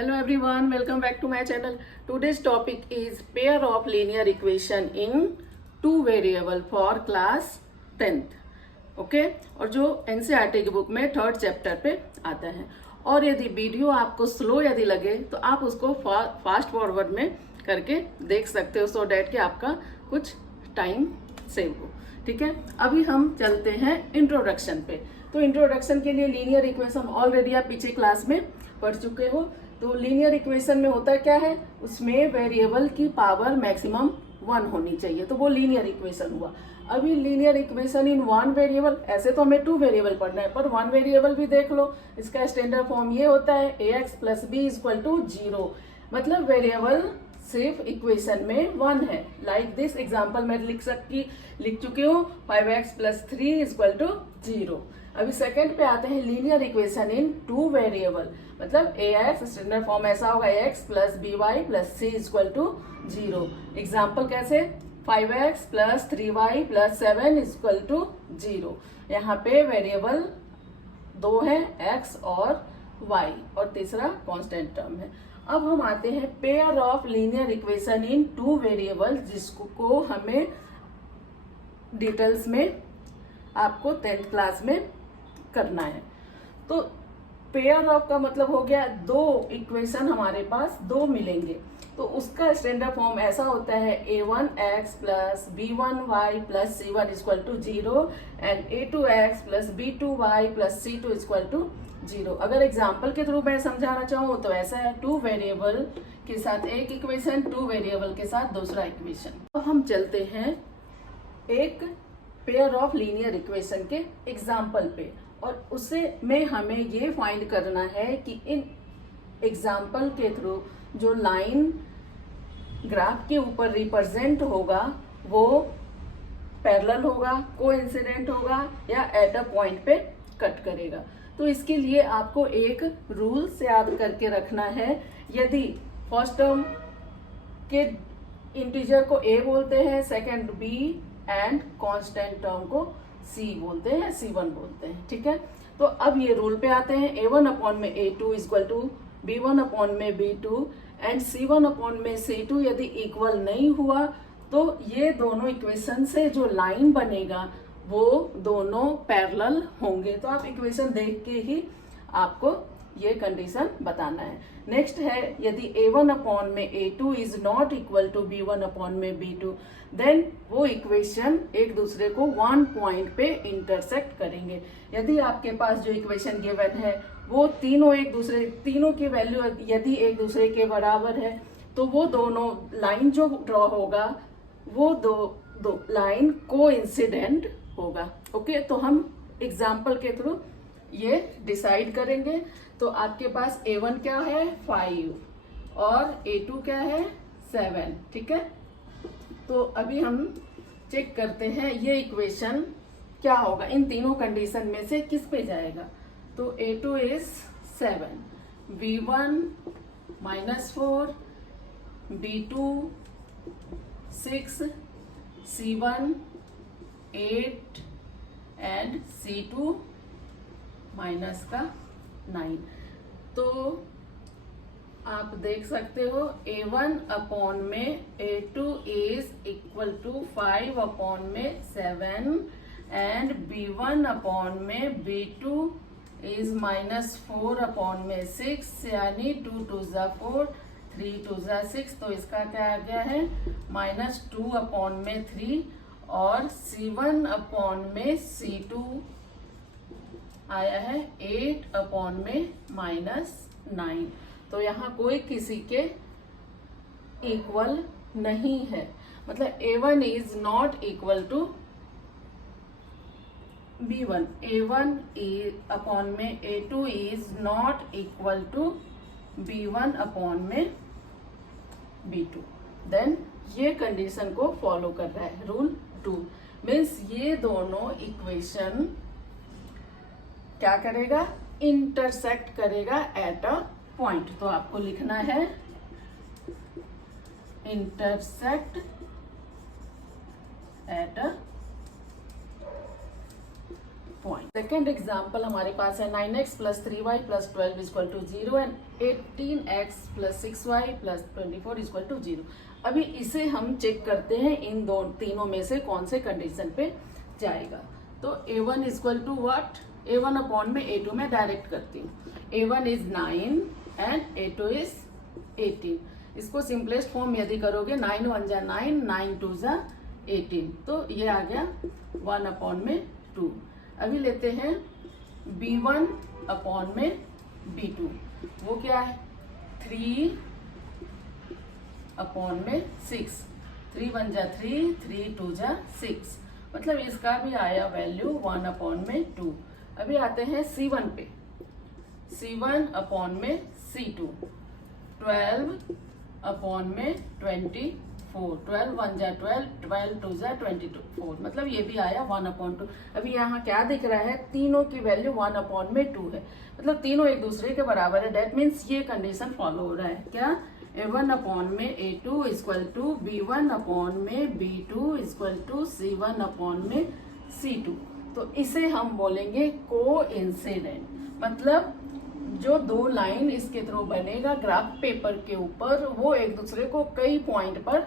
Hello everyone, welcome back to my channel. Today's topic is pair of linear equation in two variable for class 10th. Okay और जो NCERT की book में third chapter पे आता है। और यदि वीडियो आपको स्लो यदि लगे तो आप उसको फास्ट फॉरवर्ड में करके देख सकते हो सो डैट कि आपका कुछ टाइम सेव हो। ठीक है, अभी हम चलते हैं इंट्रोडक्शन पे। तो इंट्रोडक्शन के लिए लीनियर इक्वेशन ऑलरेडी आप पीछे क्लास में पढ़ चुके हो। तो लीनियर इक्वेशन में होता क्या है, उसमें वेरिएबल की पावर मैक्सिमम 1 होनी चाहिए, तो वो लीनियर इक्वेशन हुआ। अभी linear equation in one variable, ऐसे तो हमें 2 वेरिएबल पढ़ना है पर 1 वेरिएबल भी देख लो। इसका स्टैंडर्ड फॉर्म ये होता है ax plus B equal to 0, मतलब वेरिएबल सिर्फ इक्वेशन में 1 है। लाइक दिस एग्जाम्पल मैं लिख चुकी हूँ 5x प्लस 3 इक्वल टू 0। अभी सेकंड पे आते हैं लीनियर इक्वेशन इन 2 वेरिएबल, मतलब ax स्टैंडर्ड फॉर्म ऐसा होगा ax plus by plus c equal to 0। Example कैसे, 5x plus 3y plus 7 equal to 0। यहाँ पे वेरिएबल 2 है x और y और तीसरा कांस्टेंट टर्म है। अब हम आते हैं pair of linear equation in 2 variable, जिसको हमें डिटेल्स में आपको 10th क्लास में करना है। तो पेयर ऑफ का मतलब हो गया 2 इक्वेशन हमारे पास 2 मिलेंगे, तो उसका स्टैंडर्ड फॉर्म ऐसा होता है a1x plus b1y plus c1 equal to 0 and a2x plus b2y plus c2 equal to 0। अगर एग्जाम्पल के थ्रू मैं समझाना चाहूँ तो ऐसा है 2 वेरिएबल के साथ एक इक्वेशन, 2 वेरिएबल के साथ दूसरा इक्वेशन। अब हम चलते हैं एक पेयर ऑफ लीनियर इक्वेशन के एग्जाम्पल पे, और उससे में हमें ये फाइंड करना है कि इन एग्जाम्पल के थ्रू जो लाइन ग्राफ के ऊपर रिप्रेजेंट होगा वो पैरेलल होगा, कोइंसिडेंट होगा या एट अ पॉइंट पे कट करेगा। तो इसके लिए आपको एक रूल से याद करके रखना है। यदि फर्स्ट टर्म के इंटीजर को a बोलते हैं, second b and constant term को c बोलते हैं, c1 बोलते हैं। ठीक है, तो अब ये रूल पे आते हैं। a1 अपॉन में a2 equal to b1 upon में b2 एंड c1 अपॉन में c2 यदि इक्वल नहीं हुआ तो ये दोनों इक्वेशन से जो लाइन बनेगा वो दोनों पैरेलल होंगे। तो आप इक्वेशन देख के ही आपको ये कंडीशन बताना है। नेक्स्ट है, यदि a1 अपॉन में a2 is not equal to b1 upon में b2, देन वो इक्वेशन एक दूसरे को 1 पॉइंट पे इंटरसेक्ट करेंगे। यदि आपके पास जो इक्वेशन गिवन है वो तीनों की वैल्यू यदि एक दूसरे के बराबर है तो वो दोनों लाइन जो ड्रॉ होगा वो दो लाइन कोइंसिडेंट होगा। ओके, तो हम एग्जाम्पल के थ्रू ये डिसाइड करेंगे। तो आपके पास a1 क्या है 5 और a2 क्या है 7। ठीक है, तो अभी हम चेक करते हैं ये इक्वेशन क्या होगा, इन तीनों कंडीशन में से किस पे जाएगा। तो a2 is 7, b1 -4, b2 6, c1 8 and c2 -9। तो आप देख सकते हो a1 अपॉन में a2 is equal to 5 upon में 7 एंड b1 अपॉन में b2 इज -4 अपॉन में 6, यानी 2 2 4, 3 2 6। तो इसका क्या आ गया है -2 अपॉन में 3 और c1 अपॉन में c2 आया है 8 अपॉन में -9। तो यहाँ कोई किसी के इक्वल नहीं है, मतलब a1 is not equal to b1, a1 upon में a2 is not equal to b1 upon में b2। देन ये कंडीशन को फॉलो कर रहा है रूल 2, मीन्स ये दोनों इक्वेशन क्या करेगा, इंटरसेक्ट करेगा एट अ पॉइंट। तो आपको लिखना है intersect at a point. Second example हमारे पास है 9x plus 3y plus 12 equal to 0 and 18x plus 6y plus 24 equal to 0। अभी इसे हम चेक करते हैं इन तीनों में से कौन से कंडीशन पे जाएगा। तो a1 equal to what, a1 upon में a2 में डायरेक्ट करती हूँ। a1 is 9 and a2 is 18। इसको सिंपलेस्ट फॉर्म यदि करोगे 9 1 जा 9, 9 2 जा 18, तो ये आ गया 1 अपॉन में 2। अभी लेते हैं b1 अपॉन में b2, वो क्या है 3 अपॉन में 6, 3 1 जा 3, 3 2 जा 6, मतलब इसका भी आया वैल्यू 1 अपॉन में 2। अभी आते हैं C1 पे, C1 अपॉन में C2, 12 अपॉन में 24, 12 1 जा 12, 12 2 जा 24, मतलब ये भी आया 1 अपॉन 2। अभी यहाँ क्या दिख रहा है, तीनों की वैल्यू 1 अपॉन में 2 है, मतलब तीनों एक दूसरे के बराबर है। दैट मीन्स ये कंडीशन फॉलो हो रहा है, क्या a1 अपॉन में a2 equal to b1 upon में b2 equal to c1 upon में c2। तो इसे हम बोलेंगे कोइंसिडेंट, मतलब जो दो लाइन इसके थ्रू बनेगा ग्राफ पेपर के ऊपर, वो एक दूसरे को कई पॉइंट पर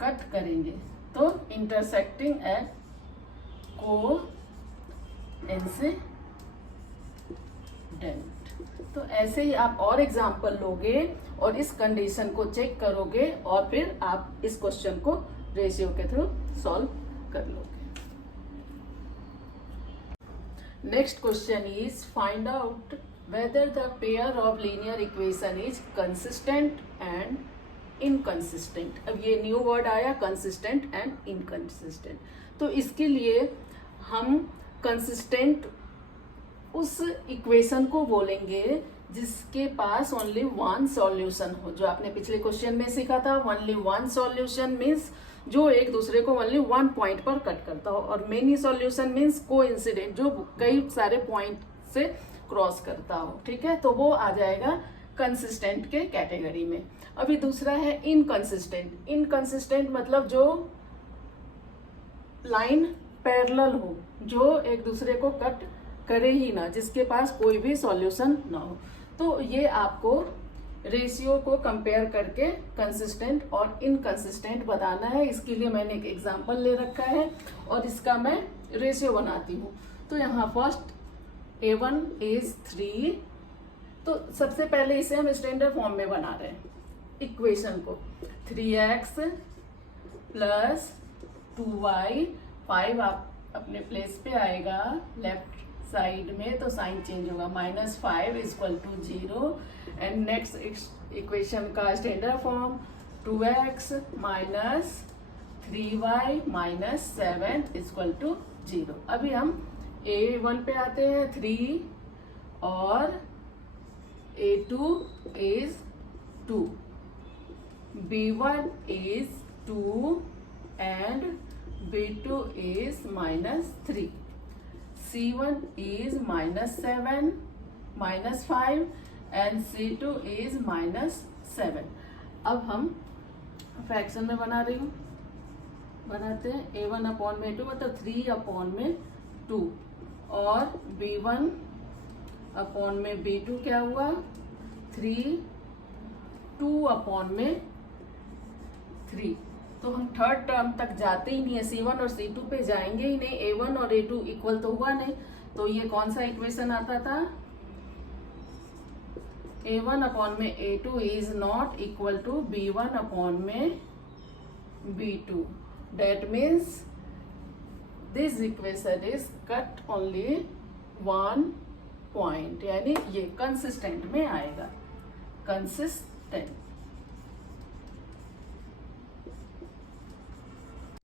कट करेंगे, तो इंटरसेक्टिंग एट कोइंसिडेंट। तो ऐसे ही आप और एग्जाम्पल लोगे और इस कंडीशन को चेक करोगे और फिर आप इस क्वेश्चन को रेशियो के थ्रू सॉल्व कर लोगे। Next question is find out whether the pair of linear equation is consistent and inconsistent। अब ये न्यू वर्ड आया consistent and inconsistent। तो इसके लिए हम consistent उस इक्वेशन को बोलेंगे जिसके पास ओनली वन सॉल्यूशन हो। जो आपने पिछले क्वेश्चन में सीखा था, ओनली वन सॉल्यूशन मीन्स जो एक दूसरे को ओनली वन पॉइंट पर कट करता हो, और मेनी सॉल्यूशन मीन्स कोइंसिडेंट, जो कई सारे पॉइंट से क्रॉस करता हो। ठीक है, तो वो आ जाएगा कंसिस्टेंट के कैटेगरी में। अभी दूसरा है इनकंसिस्टेंट। इनकंसिस्टेंट मतलब जो लाइन पैरेलल हो, जो एक दूसरे को कट करे ही ना, जिसके पास कोई भी सॉल्यूशन ना हो। तो ये आपको रेशियो को कंपेयर करके कंसिस्टेंट और इनकंसिस्टेंट बताना है। इसके लिए मैंने एक एग्जांपल ले रखा है और इसका मैं रेशियो बनाती हूँ। तो यहाँ फर्स्ट a1 इज 3, तो सबसे पहले इसे हम स्टैंडर्ड फॉर्म में बना रहे हैं इक्वेशन को। 3x प्लस 2y, 5 आप अपने प्लेस पे आएगा लेफ्ट साइड में, तो साइन चेंज होगा, -5 equal to 0। And next equation का standard form 2x minus 3y minus 7 equal to 0। अभी हम a1 पे आते हैं 3 और a2 is 2, b1 is 2 and b2 is -3, c1 is -7 -5 and c2 is -7। अब हम फ्रैक्शन में बना रही हूँ, बनाते हैं a1 अपॉन में a2 मतलब 3 अपॉन में 2 और b1 अपॉन में b2 क्या हुआ 3, 2 अपॉन में 3। तो हम थर्ड टर्म तक जाते ही नहीं है, c1 और c2 पे जाएंगे ही नहीं। a1 और a2 इक्वल तो हुआ नहीं, तो ये कौन सा इक्वेशन आता था, a1 अपॉन में a2 is not equal to b1 upon में b2। That means this equation is cut only one point, यानी ये कंसिस्टेंट में आएगा, कंसिस्टेंट।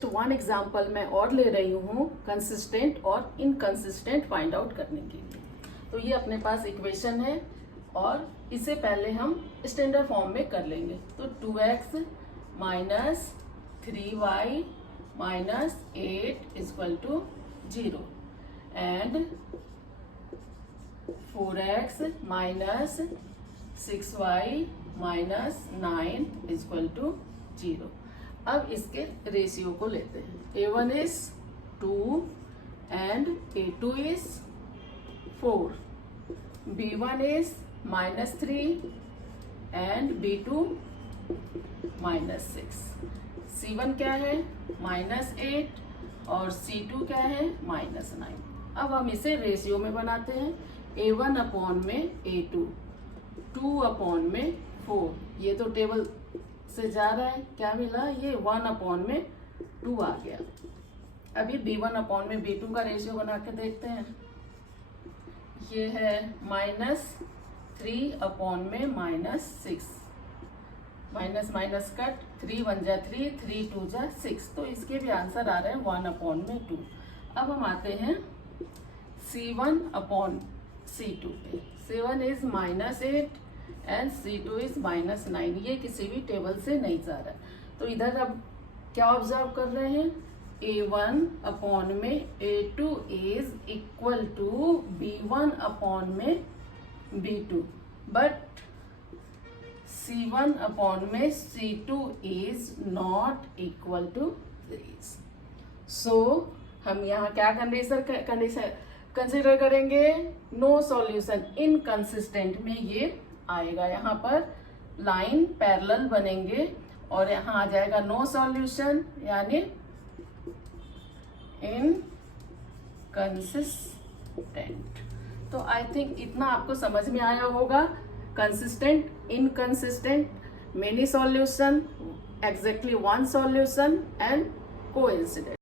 तो वन एग्जाम्पल मैं और ले रही हूँ कंसिस्टेंट और इनकंसिस्टेंट फाइंड आउट करने के लिए। तो ये अपने पास इक्वेशन है और इसे पहले हम स्टैंडर्ड फॉर्म में कर लेंगे। तो 2x minus 3y minus 8 equal to 0 and 4x minus 6y minus 9 equal to 0। अब इसके रेशियो को लेते हैं। a1 is 2 and a2 is 4, B1 is -3 and B2 -6. C1 क्या है -8 और C2 क्या है -9. अब हम इसे रेशियो में बनाते हैं. A1 अपॉन में A2, 2 अपॉन में 4. ये तो टेबल से जा रहा है. क्या मिला? ये 1 अपॉन में 2 आ गया. अभी B1 अपॉन में B2 का रेशियो बना के देखते हैं. ये है -3 अपॉन में -6. माइनस माइनस कट, 3 1 जा 3, 3 2 जा 6. तो इसके भी आंसर आ रहे हैं 1 अपॉन में 2. अब हम आते हैं C1 अपॉन C2 पे. C1 is -8 and C2 is -9. ये किसी भी टेबल से नहीं जा रहा है. तो इधर अब क्या ऑब्जर्व कर रहे हैं? A1 अपॉन में A2 is equal to B1 upon में B2, बट C1 अपॉन में C2 is not equal to this. So हम यहाँ क्या कंसिडर करेंगे? No solution. इनकंसिस्टेंट में ये आएगा. यहाँ पर लाइन पैरेलल बनेंगे और यहाँ आ जाएगा नो सॉल्यूशन, यानी इनकंसिस्टेंट. तो आई थिंक इतना आपको समझ में आया होगा. Consistent, inconsistent, many solution, exactly 1 solution and coincident.